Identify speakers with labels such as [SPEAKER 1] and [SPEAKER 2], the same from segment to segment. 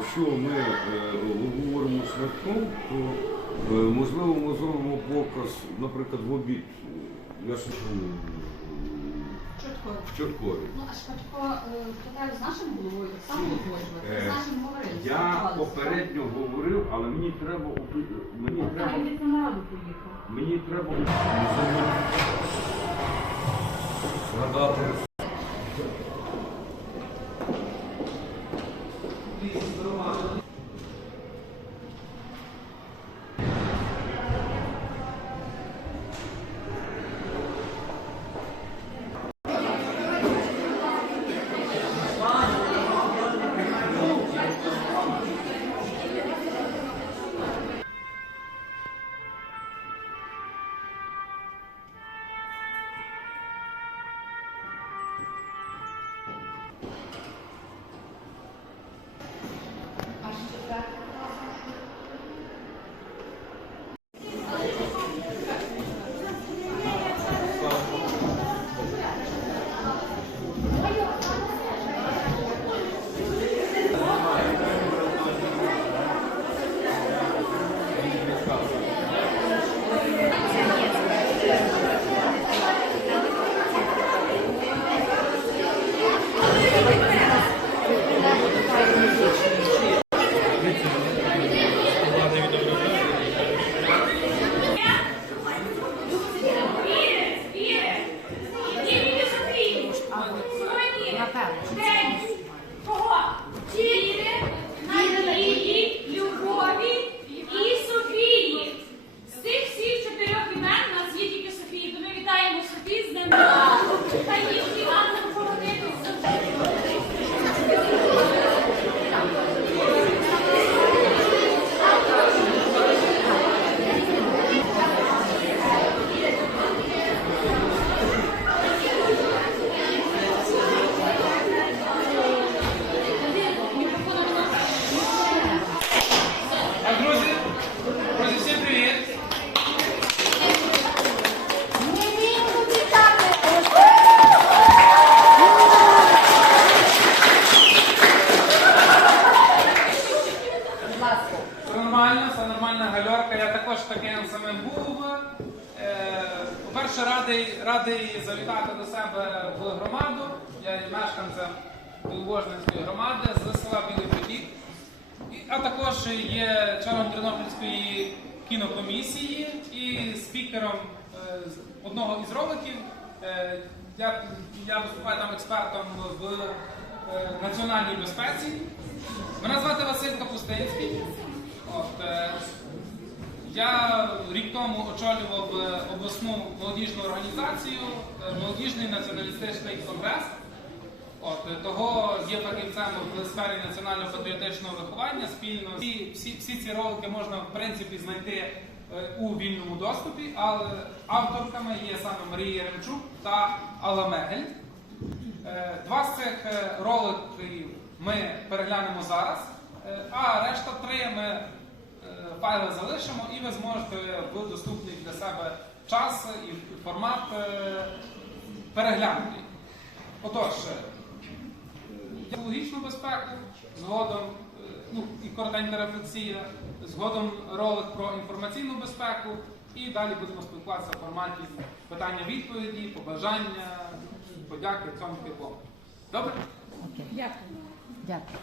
[SPEAKER 1] того, е, що ми е, говоримо з Смирком, то е, можливо ми зробимо показ, наприклад, в обід. Я ж в Чорткові.
[SPEAKER 2] Ну, а Шпатько, е, питаю з нашим головою, так само узгоджувати. З нашим говорили.
[SPEAKER 1] Я попередньо говорив, але мені треба мені треба мені треба згадати.
[SPEAKER 3] Today радий, радий завітати до себе в громаду. Я є мешканцем Біловожницької громади з села Білий Потік. А також є членом Тернопільської кінокомісії і спікером е, одного із роликів. Е, Я, я виступаю там експертом в е, національній безпеці. Мене звати Василь Капустинський. Я рік тому очолював е, обласну молодіжну організацію, е, молодіжний націоналістичний конгрес. От е, того є фахівцем в сфері національно-патріотичного виховання спільно. Всі, всі, всі ці ролики можна в принципі знайти у вільному доступі, але авторками є саме Марія Ремчук та Алла Мегель. Два з цих роликів ми переглянемо зараз, а решта три ми файли залишимо і ви зможете в доступний для себе час і формат е, переглянути. Отож, е, екологічну безпеку, згодом е, ну, і коротенька рефлексія, згодом ролик про інформаційну безпеку, і далі будемо спілкуватися в форматі питання-відповіді, побажання, подяки цьому типу. Добре?
[SPEAKER 2] Дякую.
[SPEAKER 4] Дякую.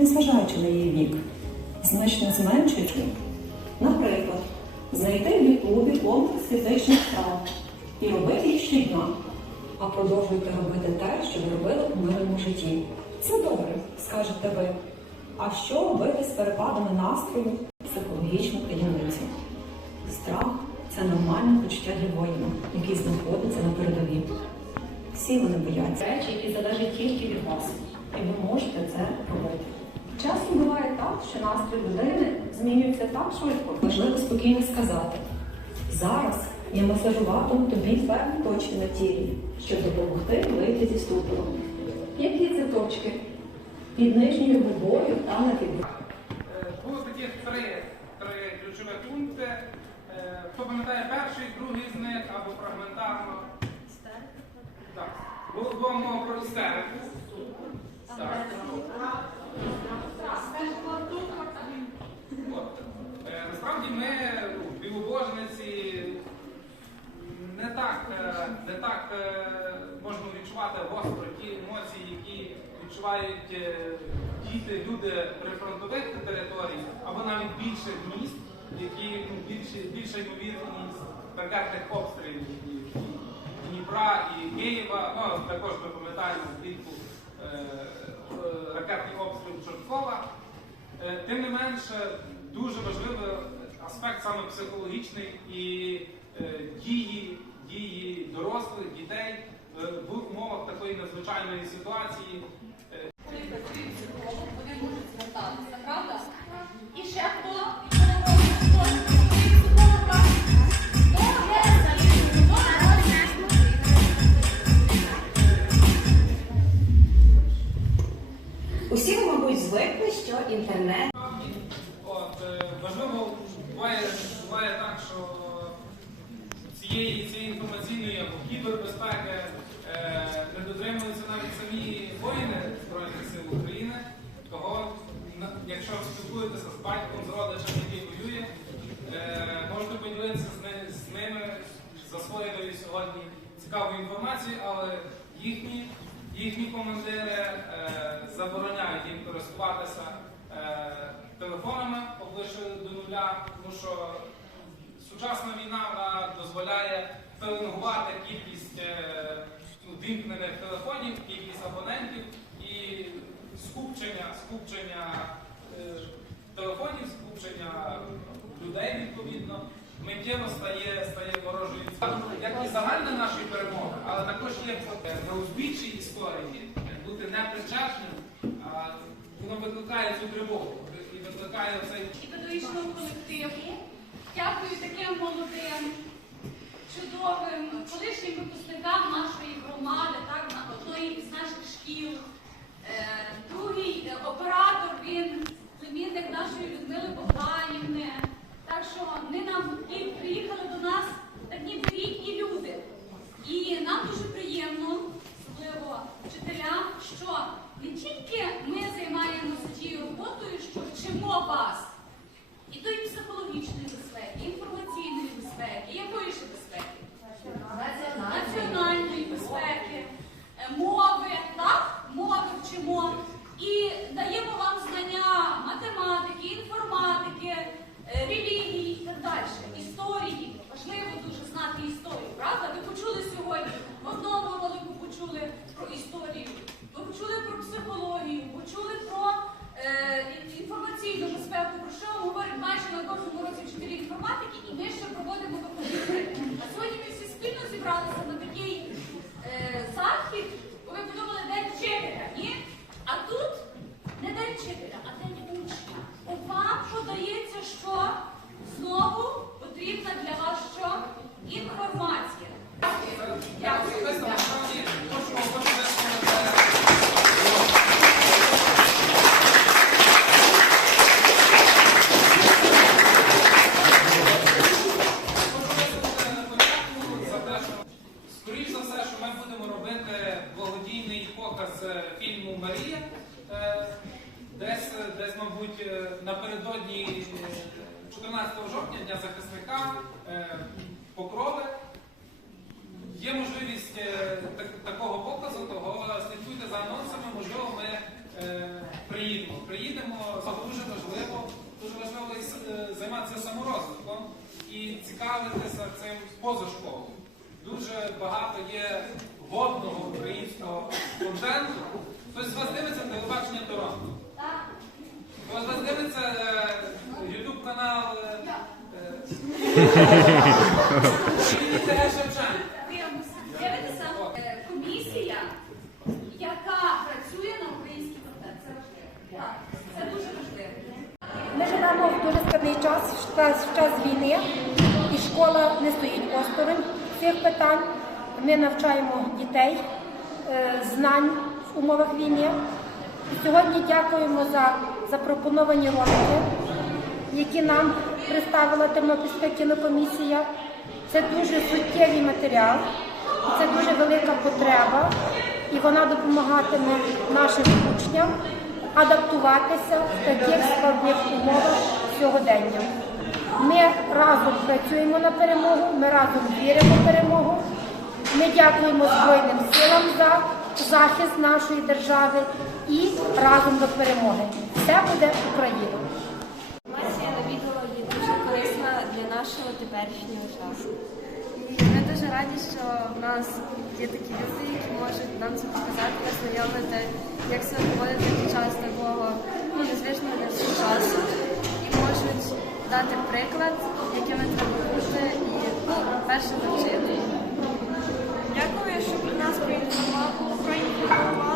[SPEAKER 5] Незважаючи на її вік, значно зменшують. Наприклад, знайти в Ютубі комплекс фізичних вправ і робити їх щодня, а продовжуйте робити те, що ви робили у мирному житті. Це добре, скажете ви. А що робити з перепадами настрою психологічну таємницю? Страх це нормальне почуття для воїна, який знаходиться на передовій. Всі вони бояться речі, які залежать тільки від вас, і ви можете це робити. Часто буває так, що настрій людини змінюється так швидко. Важливо спокійно сказати: зараз я масажуватиму тобі певні точки на тілі, щоб допомогти вийти зі ступору. Які це точки? Під нижньою губою та на підборі.
[SPEAKER 3] Е, Було таких три, три ключові пункти. Е, Хто пам'ятає перший, другий з них або фрагментарно? Так. Було про істерику. Так. Насправді ми у білобожниці не так, е, не так е, можемо відчувати гостро ті емоції, які відчувають е, діти, люди прифронтових територій, або навіть більших міст, які ну, більше, більша ймовірність ракетних обстрілів і, Дніпра і Києва. Ну, також ми пам'ятаємо влітку ракетний обстріл Чорткова. Е, Тим не менше, дуже важливий аспект саме психологічний і е, дії, дії дорослих, дітей е, в умовах такої надзвичайної ситуації.
[SPEAKER 2] Психолог, вони можуть звертатися,
[SPEAKER 3] сьогодні цікаву інформацію, але їхні, їхні командири е, забороняють їм користуватися е, телефонами поближче до нуля, тому що сучасна війна вона дозволяє пеленгувати кількість е, ну, телефонів, кількість абонентів і скупчення, скупчення е, телефонів, скупчення людей відповідно. Миттєво стає, стає ворожою як і загальна нашої перемоги, але також є на узбіччі історії бути непричетним, а воно викликає цю тривогу і викликає цей
[SPEAKER 6] і колективу. Дякую таким молодим, чудовим колишнім випускникам нашої громади, так, одної із наших шкіл. Е, другий е, оператор, він
[SPEAKER 3] Yeah. Десь, е, мабуть, е, напередодні е, 14 жовтня, Дня захисника, е, покрови. Є можливість е, так- такого показу, того слідкуйте за анонсами, можливо, ми е, приїдемо. Приїдемо, це дуже важливо, дуже важливо е, займатися саморозвитком і цікавитися цим поза школою. Дуже багато є годного українського контенту. Хтось з вас дивиться телебачення Торонто. Хтось вас дивиться YouTube канал Шевченка.
[SPEAKER 2] Дивитеся, комісія, яка працює на український контент. Це важливо. Це дуже важливо.
[SPEAKER 4] Ми живемо в дуже складний час, в час, війни, і школа не стоїть осторонь цих питань. Ми навчаємо дітей е, знань в умовах війни. І сьогодні дякуємо за запропоновані ролики, які нам представила Тернопільська кінокомісія. Це дуже суттєвий матеріал, це дуже велика потреба, і вона допомагатиме нашим учням адаптуватися в таких складних умовах сьогодення. Ми разом працюємо на перемогу, ми разом віримо в перемогу. Ми дякуємо Збройним силам за захист нашої держави і разом до перемоги. Все буде Україна!
[SPEAKER 7] Інформація на відео є дуже корисна для нашого теперішнього часу. І ми дуже раді, що в нас є такі люди, які можуть нам це показати, ознайомити, як себе поводити під час такого ну, незвичного для всіх часу. І можуть дати приклад, якими треба бути, і ну, перше навчити.
[SPEAKER 8] Дякую, що про нас проінформували, і ми тепер